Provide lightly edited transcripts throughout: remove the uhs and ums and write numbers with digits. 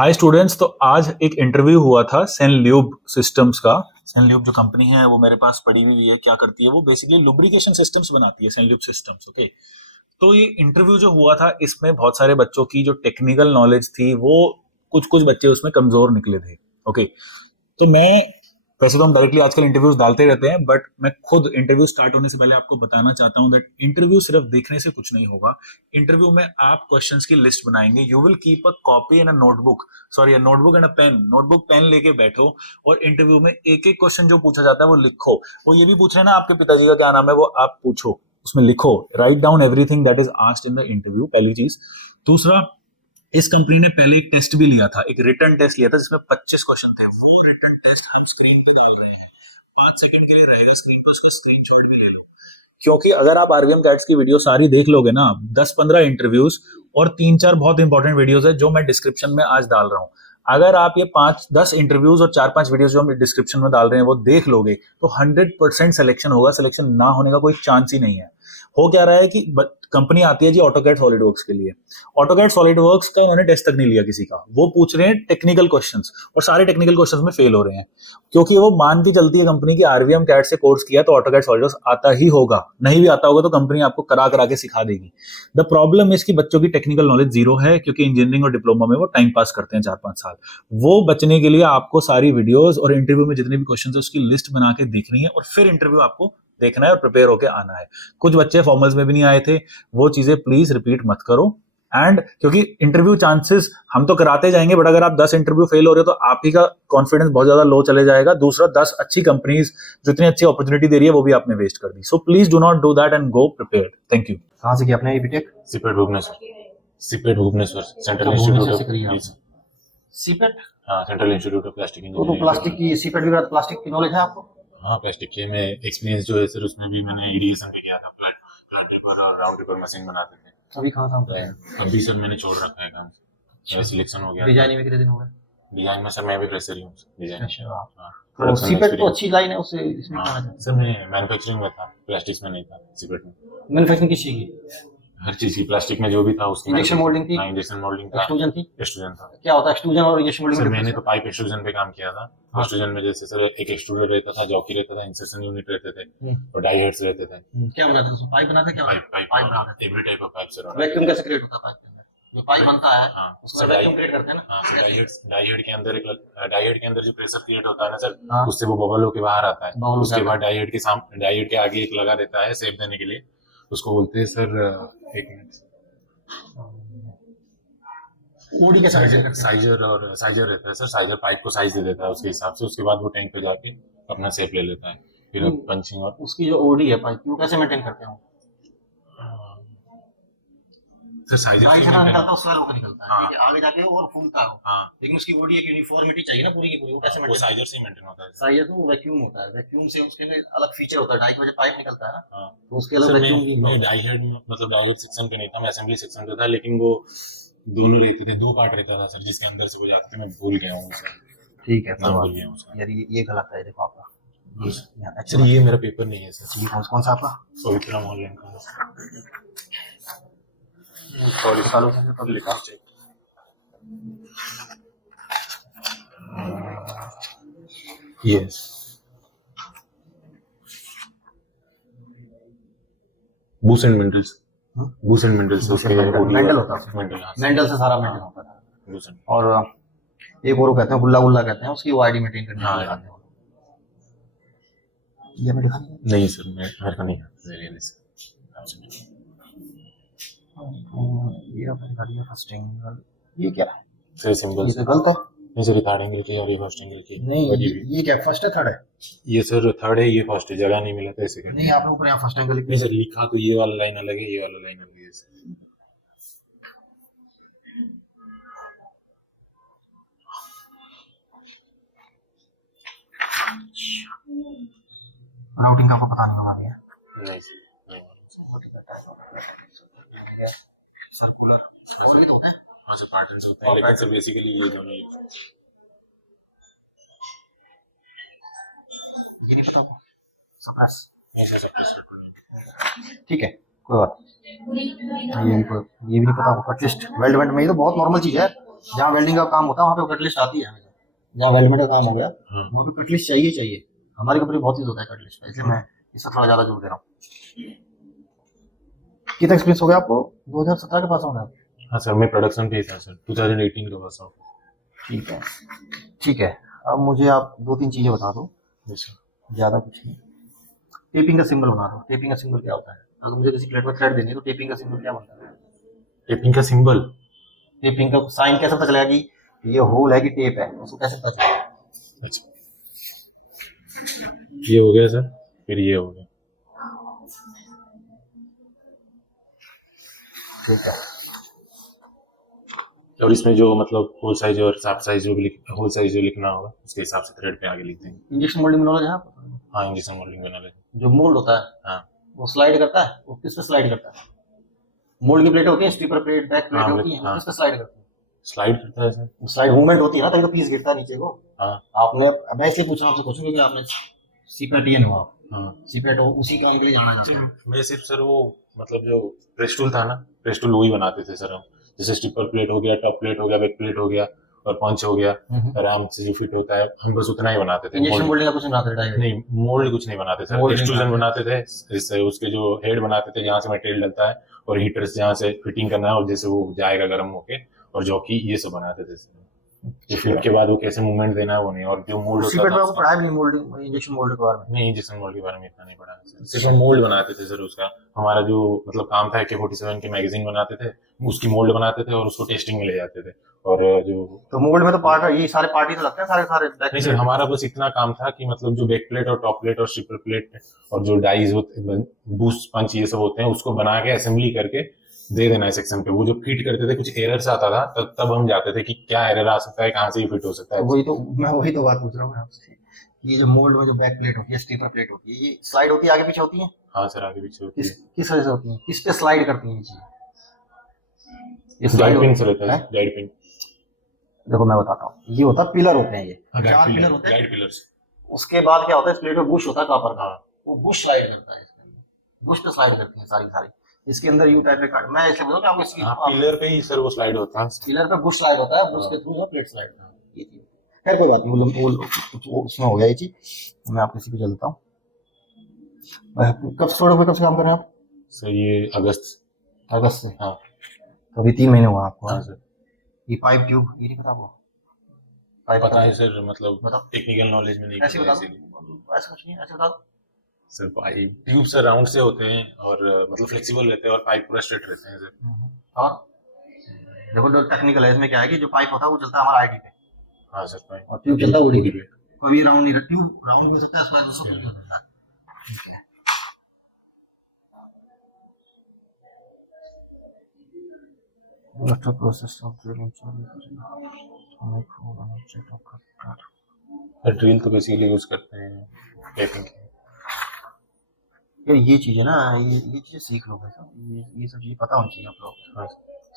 Hi students. तो आज एक इंटरव्यू हुआ था सेनल्यूब सिस्टम्स का। सेनल्यूब जो कंपनी है वो मेरे पास पड़ी हुई है। क्या करती है वो? बेसिकली लुब्रिकेशन सिस्टम्स बनाती है, सेनल्यूब सिस्टम्स। ओके, तो ये इंटरव्यू जो हुआ था इसमें बहुत सारे बच्चों की जो टेक्निकल नॉलेज थी वो कुछ कुछ बच्चे उसमें कमजोर निकले थे। ओके, तो मैं, वैसे तो हम डायरेक्टली आजकल इंटरव्यूज डालते रहते हैं, बट मैं खुद इंटरव्यू स्टार्ट होने से पहले आपको बताना चाहता हूं दैट इंटरव्यू सिर्फ देखने से कुछ नहीं होगा। इंटरव्यू में आप क्वेश्चंस की लिस्ट बनाएंगे। You will keep a copy and a notebook, sorry, a notebook and a pen. Notebook pen लेके बैठो और इंटरव्यू में एक एक क्वेश्चन जो पूछा जाता है वो लिखो। वो ये भी पूछ रहे हैं ना आपके पिताजी का क्या नाम है, वो आप पूछो, उसमें लिखो। Write down everything that is asked in the interview, पहली चीज। दूसरा, इस कंपनी ने पहले एक टेस्ट भी लिया था, एक रिटन टेस्ट लिया था जिसमें 25 क्वेश्चन थे। वो रिटन टेस्ट हम स्क्रीन पे डाल रहे हैं, 5 सेकंड के लिए रहेगा स्क्रीन पर, उसका स्क्रीनशॉट भी ले लो। क्योंकि अगर आप आरवीएम कैट्स की वीडियो सारी देख लोगे ना, 10-15 इंटरव्यूज और 3-4 बहुत इंपॉर्टेंट वीडियोस है जो मैं डिस्क्रिप्शन में आज डाल रहा हूँ। अगर आप ये 5-10 इंटरव्यूज और 4-5 वीडियोस जो हम डिस्क्रिप्शन में डाल रहे हैं वो देख लोगे तो 100% सिलेक्शन होगा। सिलेक्शन ना होने का कोई चांस ही नहीं है। हो क्या रहा है कि कंपनी आती है जी ऑटोकैड सॉलिडवर्क्स के लिए, ऑटोकैड सॉलिडवर्क्स का उन्होंने टेस्ट तक नहीं लिया किसी का, वो पूछ रहे हैं टेक्निकल क्वेश्चंस और सारे टेक्निकल क्वेश्चंस में फेल हो रहे हैं। क्योंकि वो मान के चलती है कंपनी की आरवीएम कैट से कोर्स किया तो ऑटोकैड सॉलिडवर्क्स आता ही होगा, नहीं भी आता होगा तो कंपनी आपको करा करा के सिखा देगी। द प्रॉब्लम इसकी बच्चों की टेक्निकल नॉलेज जीरो है, क्योंकि इंजीनियरिंग और डिप्लोमा में वो टाइम पास करते हैं 4-5 साल। वो बचने के लिए आपको सारी वीडियोस और इंटरव्यू में जितने भी क्वेश्चन है उसकी लिस्ट बना के देखनी है और फिर इंटरव्यू आपको देखना है और प्रिपेयर होकर आना है। कुछ बच्चे फॉर्मल्स में भी नहीं आए थे, वो चीजें प्लीज रिपीट मत करो। एंड क्योंकि इंटरव्यू चांसेस हम तो कराते जाएंगे, बट अगर आप 10 इंटरव्यू फेल हो रहे हो तो आप ही का कॉन्फिडेंस बहुत ज्यादा लो चले जाएगा। दूसरा, 10 अच्छी कंपनीज जो इतनी अच्छी अपॉर्चुनिटी दे रही है वो भी आपने वेस्ट कर दी। So please do not do that and go prepared. Thank you. कहाँ से किया आपने ये BTech? CIPET Bhubaneswar. CIPET Bhubaneswar central Bhubaneswar से इंस्टीट्यूट करी ऑफ आपने सीपेट? हाँ, सेंट्रल इंस्टीट्यूट ऑफ प्लास्टिक तो इंजीनियरिंग। प्लास्टिक की सीपेट भी प्लास्टिक की नॉलेज है आपको? हाँ, प्लास्टिक के में एक्सपीरियंस जो है सर, उसमें भी मैंने ईडीएसएम भी किया था। प्लांट पेपर और राउट पेपर मशीन बनाते थे। अभी कहाँ काम कर रहे हैं? अभी सर मैंने छोड़ रखा है काम। मेरा सिलेक्शन हो गया। डिजाइनिंग में कितने दिन हो गए? डिजाइन में सर मैं भी फ्रेशर ही हूँ डिजाइन। अच्छा, हाँ, तो प्रोडक्शन सीपेट तो एक्सपीरियंस। अच्छी लाइन है, उससे इसमें क्या हाँ है? सर, मैं मैन्युफैक्चरिंग में था, प्लास्टिक्स में नहीं था सीपेट में। मैन्युफैक्चरिंग किस चीज़ की? हर चीज की, प्लास्टिक में जो भी था उसकी। इंजेक्शन मोल्डिंग की? हाँ, इंजेक्शन मोल्डिंग था। एक्सट्रूजन की? एक्सट्रूजन था। क्या होता है एक्सट्रूजन और इंजेक्शन मोल्डिंग सर में? मैंने तो पाइप एक्सट्रूजन पे काम किया था। हाँ। एक्सट्रूजन में जैसे सर एक एक्सट्रूडर रहता था, जॉकी रहता था, इंसर्शन यूनिट रहते थे और डाई हेड्स रहते थे। क्या बनाते हैं उसमें? पाइप बनाते हैं क्या? पाइप पाइप पाइप बनाते every type of pipe sir. हैं। वैक्यूम कैसे क्रिएट होता है पाइप के अंदर? जो पाइप बनता है हाँ उसमें सर, वैक्यूम क्रिएट करते हैं ना? हाँ सर, डाई हेड के अंदर डाई हेड के अंदर जो प्रेशर क्रिएट होता है ना सर, हाँ। उससे वो बबल होके बाहर आता है। बबल उसके होके बाद डाई हेड के आगे एक लगा रहता है शेप देने के लिए, उसको बोलते हैं सर, एक मिनट, ओडी कैसे मेजर करते हैं? साइजर। और साइजर रहता है सर, साइजर पाइप को साइज दे देता है उसके हिसाब से। उसके बाद वो टैंक पे जाके अपना शेप ले लेता है, फिर पंचिंग। और उसकी जो ओडी है पाइप वो कैसे मेंटेन करते हैं? सर साइजर बाहर से से ना maintain- निकलता है, उससे होकर निकलता है। हाँ। ठीक है, आगे जाके और फूलता है। हाँ, लेकिन उसकी बॉडी एक यूनिफॉर्मिटी चाहिए ना पूरी की पूरी, वो कैसे वो मेंटेन? साइजर से ही मेंटेन होता है। साइज तो वैक्यूम होता है, वैक्यूम से उसके लिए अलग फीचर होता है। डाई की वजह पाइप निकलता है ना, हाँ तो उसके अलग सर, वैक्यूम भी मैं होता है। डाई हेड मतलब डाई हेड सेक्शन पे नहीं था, मैं असेंबली सेक्शन पे था। लेकिन वो दोनों रहते थे, दो पार्ट रहता था सर, जिसके अंदर से वो जाते थे। मैं भूल गया हूँ सर, ठीक है, नाम भूल गया हूँ सर। यार ये गलत है, देखो आपका सर ये मेरा पेपर नहीं है सर। ये कौन सा आपका? पवित्रा ऑनलाइन का। सॉरी, सालों से तब लिखा yes, bush and minerals. Bush and minerals उसके मेंडल होता है। मेंडल। हाँ मेंडल से सारा मेंटेन होता है। Bush and. और एक और कहते हैं गुल्ला गुल्ला कहते हैं, उसकी वो आईडी मेंटेन करने के लिए हाँ। लगाते हैं। ये मैं दिखा नहीं सर, मेरे को नहीं आता ये अपने दिया फर्स्ट एंगल, ये क्या है? सर सिंबल ये से तो गलत है। नहीं सर, थर्ड एंगल की और ये फर्स्ट एंगल की। नहीं, और ये क्या फर्स्ट है थर्ड है? ये सर थर्ड है, ये फर्स्ट है। जगह नहीं मिला था सेकंड। नहीं, आपने ऊपर यहाँ फर्स्ट एंगल नहीं सर, लिखा तो ये वाला लाइन अलग है, ये वाला लाइन अलग है सर। राउटिंग का आपको पता नहीं होगा भैया? नहीं सर, नहीं सर्कुलर और ये तो होता है। हाँ सर, पैटर्न्स होते हैं, लेकिन सर बेसिकली ये दोनों ही। ये नहीं पता आपको? सप्रेस। ऐसा सब कुछ। ठीक है, कोई बात नहीं। ये भी नहीं पता होगा। ट्विस्ट वेल्ड वेंट में ये तो बहुत नॉर्मल चीज है। जहाँ वेल्डिंग का काम होता है वहाँ पे कट लिस्ट आती है हमेशा। जहाँ वेल्डमेंट का काम हो गया हम्म। वो भी कट लिस्ट चाहिए चाहिए। हमारी कंपनी बहुत यूज होता है कट लिस्ट का, इसलिए मैं इसका थोड़ा ज्यादा जोर दे रहा हूँ। कितना एक्सपीरियंस हो गया आपको? 2017 के पास होना है? हाँ सर, मैं प्रोडक्शन पे ही था सर, 2018 का पास आउट। ठीक है ठीक है। अब मुझे आप 2-3 चीजें बता दो, यस सर। ज्यादा कुछ नहीं। टेपिंग का सिंबल बना दो। टेपिंग का सिंबल क्या होता है? अगर मुझे किसी प्लेट में थ्रेड देनी है तो टेपिंग का सिंबल क्या बनता है? टेपिंग का सिंबल, टेपिंग का साइन कैसे पता चलेगा कि ये होल है कि टेप है? उसको कैसे पता चलेगा? अच्छा ये हो गया सर, फिर ये हो गया। ठीक है। और इसमें जो मतलब होल साइज और साफ साइज जो भी होल साइज जो लिखना होगा उसके हिसाब से थ्रेड पे आगे लिख देंगे। इंजेक्शन मोल्डिंग नॉलेज है आपको? हाँ, इंजेक्शन मोल्डिंग बना लेते। जो मोल्ड होता है हाँ वो स्लाइड करता है, वो किस पे स्लाइड करता है? मोल्ड की प्लेट होती है, स्टीपर प्लेट, बैक प्लेट हाँ, होती है, वो हाँ। किस पे स्लाइड करती है? स्लाइड करता है सर। स्लाइड मूवमेंट होती है ना, तभी तो पीस गिरता है नीचे को। हाँ आपने, मैं इसलिए पूछ रहा हूँ आपसे क्वेश्चन क्योंकि आपने सीपैटियन हो आप। हाँ। सीपैट हो, उसी काम के लिए जाना जाता है। मैं सिर्फ सर वो मतलब जो प्रेस टूल था ना, प्रेस टूल वही बनाते थे सर हम। जैसे स्टिपर प्लेट हो गया, टॉप प्लेट हो गया, बैक प्लेट हो गया और पंच हो गया, आराम से जो फिट होता है हम बस उतना ही बनाते थे। इंजेक्शन मोल्ड मोल्डिंग का कुछ नहीं बनाते थे? नहीं, मोल्ड कुछ नहीं बनाते सर। मोल्ड नहीं एक्सट्रूजन बनाते। बनाते थे, इससे उसके जो हेड बनाते थे जहाँ से मटेरियल डलता है, और हीटर्स जहाँ से फिटिंग करना है और जैसे वो जाएगा गर्म होके, और जॉकी, ये सब बनाते थे सर। ये फिट के बाद वो कैसे मूवमेंट देना है वो नहीं, और जो मोल्ड होता सीपैट में था आपको पढ़ाया भी नहीं मोल्डिंग, इंजेक्शन मोल्ड के बारे में? नहीं, इंजेक्शन मोल्ड के बारे में इतना नहीं पढ़ा सर। सिर्फ हम मोल्ड बनाते थे सर उसका। हमारा जो मतलब काम था AK-47 की मैगजीन बनाते थे, उसकी मोल्ड बनाते थे और उसको टेस्टिंग में ले जाते थे। और जो तो मोल्ड में तो पार्ट, ये सारे पार्ट ही तो लगते हैं, सारे सारे बैक नहीं सर, हमारा बस इतना काम था कि मतलब जो बैक प्लेट और टॉप प्लेट और स्टिपर प्लेट और जो डाइज होते, बूस्ट पंच ये सब होते हैं, उसको बना के असेंबली करके दे देना है सेक्शन पे। वो जो फिट करते थे कुछ एरर्स आता था, तब हम जाते थे कि क्या एरर आ सकता है, कहाँ से ये फिट हो सकता है। वही तो मैं वही तो बात पूछ रहा हूँ मैं आपसे। ये जो मोल्ड में जो बैक प्लेट होती है, स्टीपर प्लेट होती है, ये स्लाइड होती है, आगे पीछे होती है? हाँ सर, आगे पीछे होती किस है। किस वजह से होती है? किस पे स्लाइड करती है ये चीज? ये गाइड स्लाइड पिन से रहता है, गाइड पिन। देखो मैं बताता हूँ, ये होता है पिलर होते हैं, ये चार गाइड पिलर होते हैं। Guide pillars. उसके बाद क्या होता है, इस प्लेट में बुश होता है कॉपर का, हाँ वो बुश स्लाइड करता है इसके अंदर। बुश पे स्लाइड करती है सारी सारी। इसके अंदर यू टाइप का कार्ड, मैं ऐसे बोलूँ कि आपको इसकी हाँ, पिलर पे ही सर वो स्लाइड होता है। पिलर पे बुश स्लाइड होता है, बुश हाँ। के थ्रू जो प्लेट स्लाइड होता है, ये चीज। खैर कोई बात नहीं, वो उसमें हो गया ये चीज। मैं आपको इसी पे चलता हूँ। कब से थोड़े कब से काम कर रहे हैं आप? सर ये अगस्त। अगस्त से? हाँ तो अभी 3 महीने हुआ आपको? हाँ सर। ये पाइप ट्यूब, ये नहीं पता आपको? पाइप पता है सर, मतलब बताओ। टेक्निकल नॉलेज में नहीं ऐसे पता बता इसीलिए। दो, ऐसा कुछ नहीं, ऐसे बता दो। Sir pipe tube sir round से होते हैं और मतलब फ्लेक्सिबल रहते हैं, और पाइप पूरा स्ट्रेट रहते हैं सर। और देखो जो टेक्निकल है इसमें क्या है कि जो पाइप होता है वो चलता है हमारा आईडी पे, हाँ सर, पाइप और ट्यूब चलता है ओडी बॉडी पे। पे। कभी राउंड नहीं, ट्यूब राउंड भी हो सकता है, स्क्वायर भी हो सकता है। ठीक है। Process of drilling sir drill तो बेसिकली यूज करते हैं टेपिंग के। यार ये चीज है ना, ये चीजें सीख लो भाई साहब, ये सब चीजें पता होनी चाहिए आप लोग। हाँ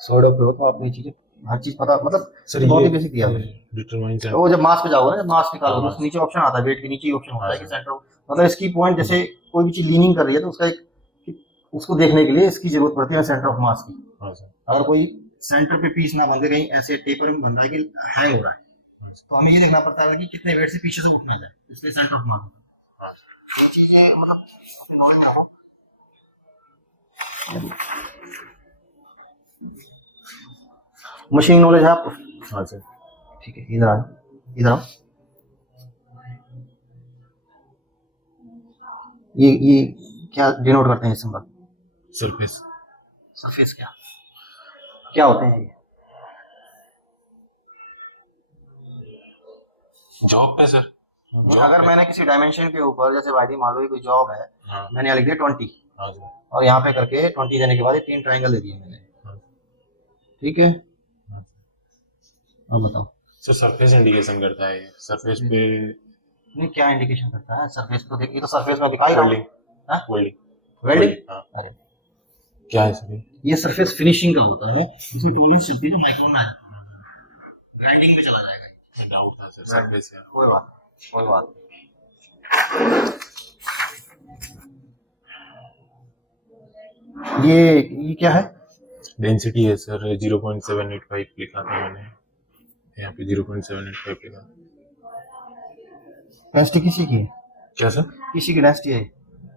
सॉर्ट ऑफ तो आपको ये चीजें हर चीज पता, मतलब सर, बहुत ये ही बेसिक दिया है। डिटरमाइन तो वो जब मास पे जाओगे ना, जब मास निकालोगे हाँ, तो नीचे ऑप्शन आता है, वेट के नीचे ही ऑप्शन होता है कि हाँ, सेंटर, मतलब इसकी पॉइंट, जैसे कोई भी चीज लीनिंग कर रही है तो उसका एक, उसको देखने के लिए इसकी जरूरत पड़ती है सेंटर ऑफ मास की। हाँ सर। अगर कोई सेंटर पे पीस ना बंधे, कहीं ऐसे टेपर में बंधा है कि हैंग हो रहा है, हाँ सर। तो हमें ये देखना पड़ता है कि कितने वेट से पीछे से उठना जाए, इसलिए centre of mass. Machine knowledge है आपको? हाँ सर। ठीक है, इधर आओ, इधर आओ। ये क्या डिनोट करते हैं सिंबल? सरफेस। सरफेस क्या क्या होते हैं ये? जॉब पे सर। अगर मैंने किसी डायमेंशन के ऊपर, जैसे भाई मान लो ये कोई जॉब है, हाँ मैंने यहाँ लिख दिया 20, हाँ सर। और यहाँ पे करके 20 देने के बाद ये 3 ट्रायंगल दे दिए मैंने, हाँ ठीक है? हाँ। अब बताओ सर सरफेस इंडिकेशन करता है ये, सरफेस पे नहीं क्या इंडिकेशन करता है? सरफेस तो देख, ये तो सरफेस में दिखा ही रहा हूँ। वेल्डिंग। हाँ? वेल्डिंग। वेल्डिंग? हाँ। अरे क्या है सर ये सरफेस फिनिशिंग का होता है, इसमें टूलिंग चलती है जो माइक्रोन में आ जाती है, ग्राइंडिंग में चला जाएगा। ये डाउट था सर, सरफेस है। कोई बात नहीं, कोई बात नहीं। ये क्या है? डेंसिटी है सर, 0.785 लिखा था मैंने। यहाँ पे 0.785 लिखा। डेंसिटी किसी की है? क्या सर? किसी की डेंसिटी है?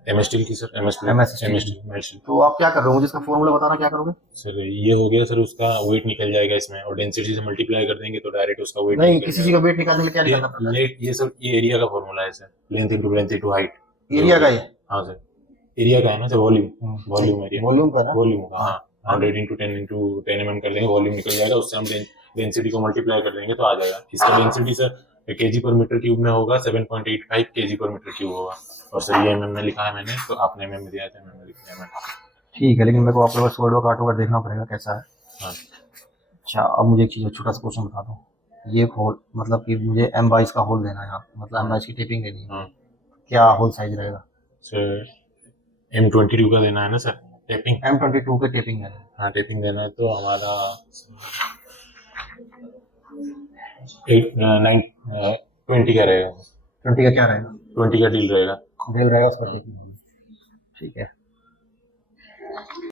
MS स्टील की sir, MS steel, MS steel MS की। Steel, MS steel. तो आप क्या कर रहे हो, मुझे इसका फॉर्मूला बताना, क्या करोगे? सर ये हो गया सर, उसका वेट निकल जाएगा इसमें, और डेंसिटी से मल्टीप्लाई कर देंगे तो डायरेक्ट उसका वेट नहीं, निकल किसी चीज जाएगा। का वेट निकालने के लिए क्या निकालना पड़ता है? ये सर ये एरिया का फॉर्मूला है sir, length into height. Area का ही? हाँ सर, एरिया का है ना sir, volume, volume area, volume का ना? वॉल्यूम का। हाँ, 100 इंटू 10 mm कर लेंगे, वॉल्यूम निकल जाएगा, उससे हम डेंसिटी को मल्टीप्लाई कर देंगे तो आ जाएगा। इसका डेंसिटी सर केजी पर मीटर क्यूब में होगा, 7.85 केजी पर मीटर क्यूब होगा। और सर ये mm में लिखा है मैंने, तो आपने mm में दिया है तो mm में लिखा है मैंने। ठीक है, लेकिन मेरे को आपके पास वर्ड वर्क आर्ट देखना पड़ेगा कैसा है। हाँ। अच्छा, अब मुझे एक चीज़, छोटा सा क्वेश्चन बता दो। ये होल, मतलब कि मुझे M22 का होल देना है यहाँ, मतलब M22 की टेपिंग देनी है। हाँ क्या होल साइज रहेगा? सर M22 का देना है ना सर टेपिंग? M22 के टेपिंग है। हाँ टेपिंग देना है तो हमारा 20 का रहेगा। 20 का क्या रहेगा? 20 का डील रहेगा। डेल रहेगा उसका टेपिंग। ठीक है,